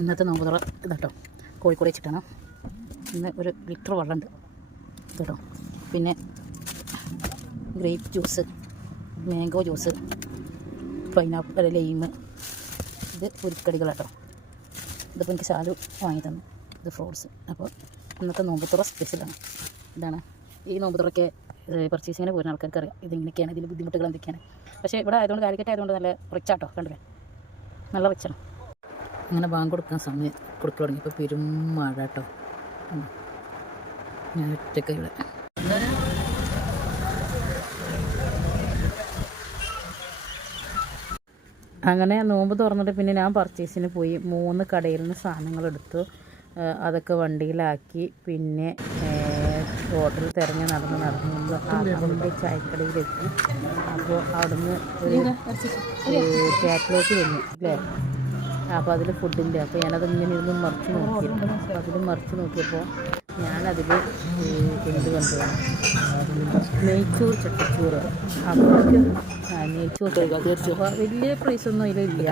ഇന്നത്തെ നോമ്പ് തുറ ഇതാട്ടോ, കോഴിക്കോട് വെച്ചിട്ടാണ്. ഇന്ന് 1 ലിറ്റർ വെള്ളമുണ്ട് കേട്ടോ. പിന്നെ grape juice, mango juice, pineapple, lime, ഇത് പൊരിക്കടികൾ കേട്ടോ. ഇതിപ്പോൾ എനിക്ക് ശാലു വാങ്ങി തന്നു. ഇത് ഫ്രൂട്ട്സ്. അപ്പോൾ ഇന്നത്തെ നോമ്പ് തുറ സ്പെഷ്യലാണ്. ഇതാണ് ഈ നോമ്പ് തുറയ്ക്ക് പർച്ചേസിങ്ങിന് പോകുന്ന ആൾക്കാർക്ക് അറിയാം ഇതിങ്ങനെയൊക്കെയാണ്, ഇതിൽ ബുദ്ധിമുട്ടുകൾ എന്തൊക്കെയാണ്. പക്ഷേ ഇവിടെ ആയതുകൊണ്ട്, കാലിക്കറ്റ് ആയതുകൊണ്ട് നല്ല റിച്ചാട്ടോ, കണ്ടില്ലേ, നല്ല റിച്ചാണ്. അങ്ങനെ ബാങ്ക് കൊടുക്കാൻ സമയം കൊടുത്തു തുടങ്ങി. ഇപ്പോൾ പെരും മഴ കേട്ടോ. ഞാൻ ഒറ്റയ്ക്ക് ഇവിടെ അങ്ങനെ നോമ്പ് തുറന്നിട്ട് പിന്നെ ഞാൻ പർച്ചേസിന് പോയി. 3 കടയിൽ നിന്ന് സാധനങ്ങൾ എടുത്തു. അതൊക്കെ വണ്ടിയിലാക്കി. പിന്നെ ഹോട്ടൽ തിരഞ്ഞ് നടന്ന് അതിൻ്റെ ചായക്കടയിലെത്തി. അപ്പോൾ അവിടുന്ന് ഒരു കാറ്റലോഗ് വന്നു അല്ലേ. അപ്പോൾ അതിൽ ഫുഡിൻ്റെ, അപ്പോൾ ഞാനതിങ്ങനെ ഇരുന്ന് മറിച്ച് നോക്കിയിരുന്നു. അപ്പോൾ അതിൽ മറിച്ച് നോക്കിയപ്പോൾ ഞാനതിൽ എന്ത് കണ്ടു, നെയ്ച്ചോറ്, ചട്ടിച്ചോറ്. അപ്പോൾ നെയ്ച്ചോറ് അപ്പോൾ വലിയ പ്രൈസൊന്നും അതിലില്ല.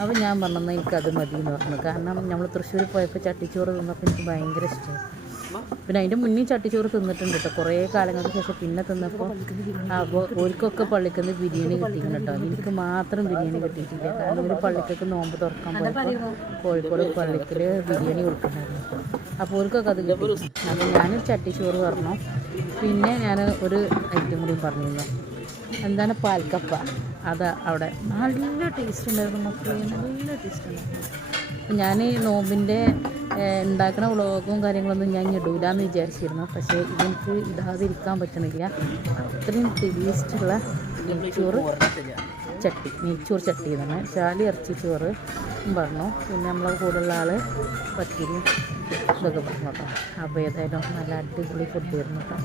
അപ്പോൾ ഞാൻ പറഞ്ഞത് എനിക്കത് മതി എന്ന് പറഞ്ഞു. കാരണം നമ്മൾ തൃശ്ശൂർ പോയപ്പോൾ ചട്ടിച്ചോറ് തിന്നപ്പോൾ എനിക്ക് ഭയങ്കര ഇഷ്ടമായി. പിന്നെ അതിൻ്റെ മുന്നേ ചട്ടിച്ചോറ് തിന്നിട്ടുണ്ട് കേട്ടോ, കുറേ കാലങ്ങൾക്ക് ശേഷം പിന്നെ തിന്നപ്പോൾ. അപ്പോൾ ഓർക്കൊക്കെ പള്ളിക്കന്ന് ബിരിയാണി കിട്ടിയിരുന്നു കേട്ടോ. എനിക്ക് മാത്രം ബിരിയാണി കിട്ടിയിട്ടില്ല. കാരണം ഒരു പള്ളിക്കൊക്കെ നോമ്പ് തുറക്കാൻ പോയപ്പോൾ കോഴിക്കോട് പള്ളിക്കൽ ബിരിയാണി കൊടുക്കുന്നുണ്ടായിരുന്നു. അപ്പോൾ ഓർക്കൊക്കെ അത് കിട്ടി. അപ്പോൾ ഞാനൊരു ചട്ടിച്ചോറ് പറഞ്ഞു. പിന്നെ ഞാൻ ഒരു ഐറ്റം കൂടി പറഞ്ഞിരുന്നു, എന്താണ് പാൽക്കപ്പ. അത് അവിടെ നല്ല ടേസ്റ്റ് ഉണ്ടായിരുന്നു മക്കളെ, നല്ല ടേസ്റ്റ് ഉണ്ടായിരുന്നു. ഞാൻ നോമ്പിൻ്റെ ഉണ്ടാക്കുന്ന വ്ളോഗും കാര്യങ്ങളൊന്നും ഞാൻ ഇടൂലെന്ന് വിചാരിച്ചിരുന്നു. പക്ഷേ ഇതെനിക്ക് ഇടാതിരിക്കാൻ പറ്റണില്ല. അത്രയും ടേസ്റ്റുള്ള നെയ്ച്ചോറ് ചട്ടി തന്നെ. ചാലി ഇറച്ചി ചോറ് പറഞ്ഞു. പിന്നെ നമ്മളെ കൂടെയുള്ള ആൾ പത്തിരിയും ഇതൊക്കെ പറഞ്ഞു കേട്ടോ. അപ്പോൾ ഏതായാലും നല്ല അടിപൊളി ഫുഡ് ആയിരുന്നു കേട്ടോ.